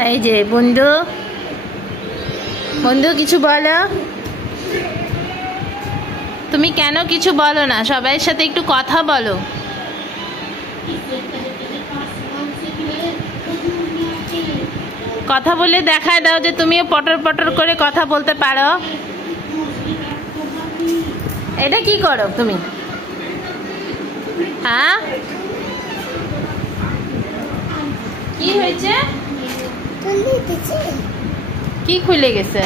এই যে বন্ধু, বন্ধু কিছু বলো। তুমি কেন কিছু বলো না? সবাইয়ের সাথে একটু কথা বলো। কথা বলে দেখায় দাও যে তুমিও পটর পটর করে কথা বলতে পারো। এটা কি করো তুমি? হ্যাঁ, কি হয়েছে? কি খুলে গেছে?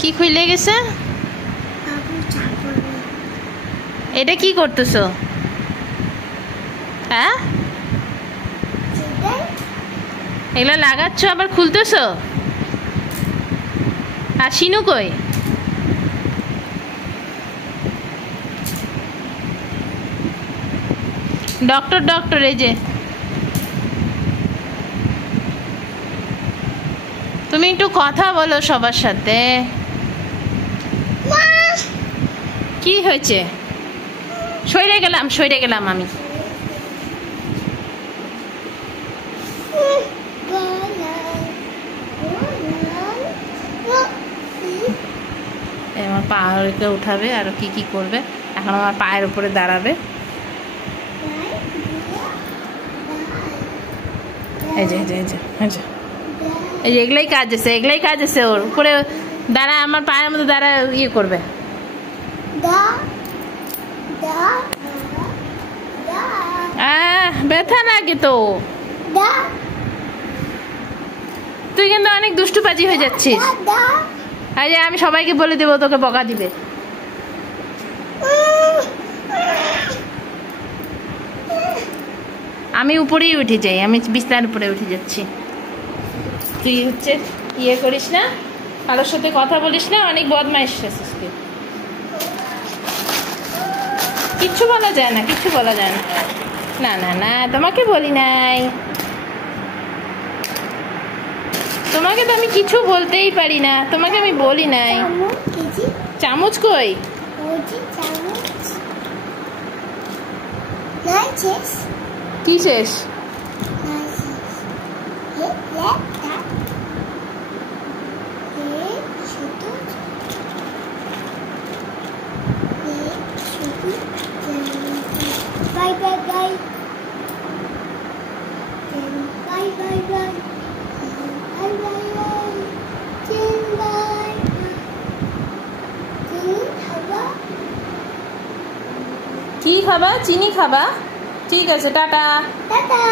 কি খুলে গেছে? এটা কি করতেছো? হ্যাঁ, এগুলো লাগাচ্ছ আবার খুলতেছো? আর শিনু কই? ডক্টর ডক্টর, এই যে তুমি একটু কথা বলো সবার সাথে। কি হয়েছে? সইরে গেলাম আমি। আমার পাহাড়কে উঠাবে আর কি কি করবে। এখন আমার পায়ের উপরে দাঁড়াবে। এই যে এগুলাই কাজ আছে ওর উপরে দাঁড়া, আমার পায়ের মধ্যে দাঁড়া ইয়ে করবে। ব্যথা লাগে তো। তুই কিন্তু অনেক দুষ্টুবাজি হয়ে যাচ্ছিস। আরে আমি সবাইকে বলে দেবো, তোকে বকা দিবে। আমি উপরেই উঠে যাই, আমি বিছানার উপরে উঠে যাচ্ছি। তুই হচ্ছে ইয়ে করিস না, কারোর সাথে কথা বলিস না, অনেক বদমাইশ আছিস তুই। কিচ্ছু বলা যায় না, কিচ্ছু বলা যায় না। না না না, তোমাকে বলি নাই। তোমাকে তো আমি কিছু বলতেই পারি না, তোমাকে আমি বলি নাই। চামচ কই? কি শেষ? Bye bye bye. Bye bye bye. Bye bye bye. Bye. কি খাবা? চিনি খাবা? ঠিক আছে, টাটা। টাটা।